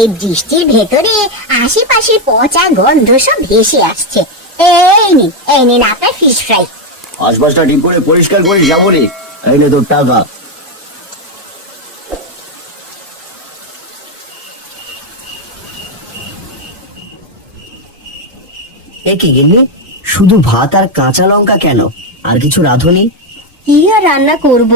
এই বৃষ্টির ভেতরে আশেপাশের পচা গন্ধ সব ভেসে আসছে। এই নিন আপনার ফিশ ফ্রাই। আশপাশটা ঠিক করে পরিষ্কার করে যাবো রে। এই নে তোর টাকা। এ কি গিন্নি, শুধু ভাত আর কাঁচা লঙ্কা কেন? আর কিছু রাঁধুনি? কি আর রান্না করব?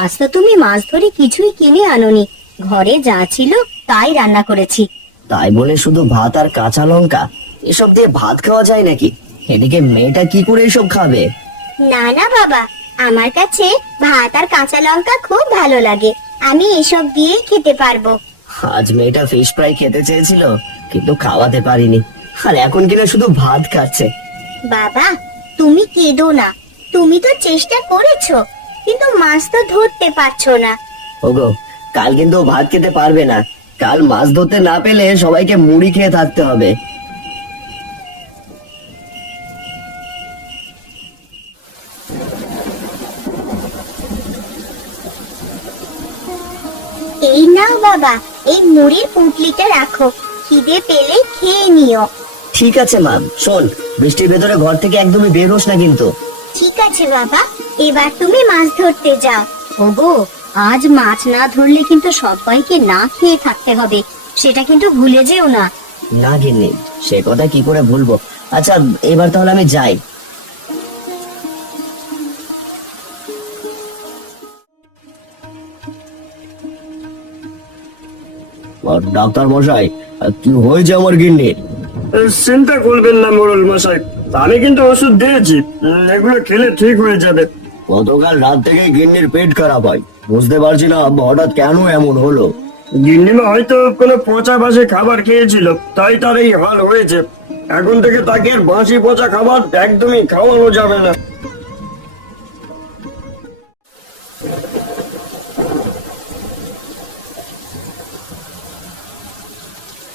আজ তো তুমি মাছ ধরে কিছুই কিনে আনোনি, ঘরে যা ছিল তাই রান্না করেছি। তাই বলে শুধু ভাত আর কাঁচা লঙ্কা? এসব দিয়ে ভাত খাওয়া যায় নাকি? এদিকে মেয়েটা কি করে এসব খাবে? না না বাবা, আমার কাছে ভাত আর কাঁচা লঙ্কা খুব ভালো লাগে, আমি এসব দিয়েই খেতে পারবো। আজ মেয়েটা ফিশ ফ্রাই খেতে চেয়েছিল, কিন্তু খাওয়াতে পারিনি, আর এখন কিনা শুধু ভাত খাচ্ছে। বাবা, তুমি কেঁদো না, তুমি তো চেষ্টা করেছো, কিন্তু মাছ তো ধরতে পারছো না। ওগো, কাল কিন্তু ও ভাত খেতে পারবে না। কাল মাছ ধরতে না পেলে সবাইকে মুড়ি খেয়ে থাকতে হবে। এই নাও বাবা, এই মুড়ির পুঁটলিটা রাখো, খিদে পেলে খেয়ে নিও। ঠিক আছে মা, শোন, বৃষ্টির ভেতরে ঘর থেকে একদমই বের হোস না কিন্তু। ঠিক আছে বাবা, এবার তুমি মাছ ধরতে যাও। ওগো, আজ মাছ না ধরলে কিন্তু সবাইকে না খেয়ে থাকতে হবে, সেটা কিন্তু ভুলে যেও না। না গিন্নি, সে কথা কি করে ভুলবো। আচ্ছা, এবার তাহলে আমি যাই। ডাক্তার মশাই, কি হয়েছে আমার গিন্নির? চিন্তা করবেন না মোড়ল মশাই, আমি কিন্তু ওষুধ দিয়েছি, এগুলো খেলে ঠিক হয়ে যাবে। গতকাল রাত থেকে গিন্নির পেট খারাপ হয়, বুঝতে পারছি না হঠাৎ কেন এমন হলো। গিন্নিমা হয়তো কোনো পচা বাসি খাবার খেয়েছিল, তাই তার এই হাল হয়েছে। এখন থেকে তাকে আর বাসি পচা খাবার একদমই খাওয়ানো যাবে না।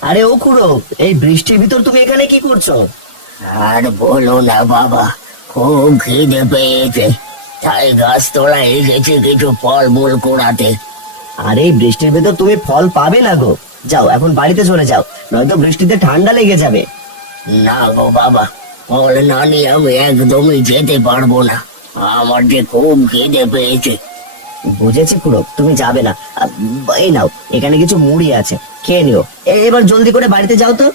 আরে ও খুড়ো, এই বৃষ্টির ভিতর তুমি এখানে কি করছো? আর বলো না বাবা, খুব খিদে পেয়েছে, তাই গাছতলায় এসেছি কিছু ফলমূল কুড়াতে। আর এই বৃষ্টির ভেতর তুমি ফল পাবে না গো। যাও, এখন বাড়িতে চলে যাও, নয়তো বৃষ্টিতে ঠান্ডা লেগে যাবে। না গো বাবা, ফল না নিয়ে আমি একদমই যেতে পারবো না, আমার যে খুব খিদে পেয়েছে। বুঝেছি খুড়ো, তুমি যাবে না। এই নাও, এখানে কিছু মুড়ি আছে, খেয়ে নিও। এবার জলদি করে বাড়িতে যাও তো।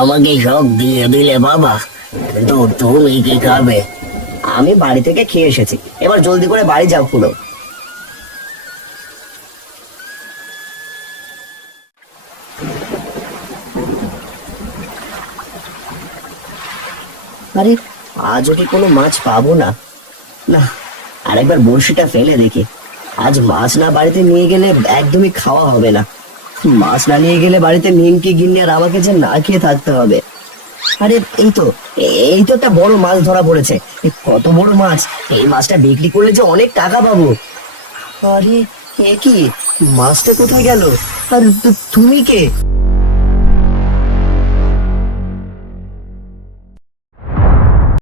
আমাকে সব দিয়ে দিলে বাবা, কিন্তু তুমি কি খাবে? আমি বাড়ি থেকে খেয়ে এসেছি, এবার জলদি করে বাড়ি যাও খুড়ো। আরে, আজও কি কোনো মাছ পাবো না? না, আরেকবার বড়শিটা ফেলে দেখি। আজ মাছ না বাড়িতে নিয়ে গেলে একদমই খাওয়া হবে না। মাছ না নিয়ে গেলে বাড়িতে নিমকি গিন্নি আর আমাকে যে না খেয়ে থাকতে হবে। আরে এই তো একটা বড় মাছ ধরা পড়েছে। কত বড় মাছ! এই মাছটা বিক্রি করলে যে অনেক টাকা পাবো। আরে, এ কি, মাছটা কোথায় গেল? আর তুমি কে?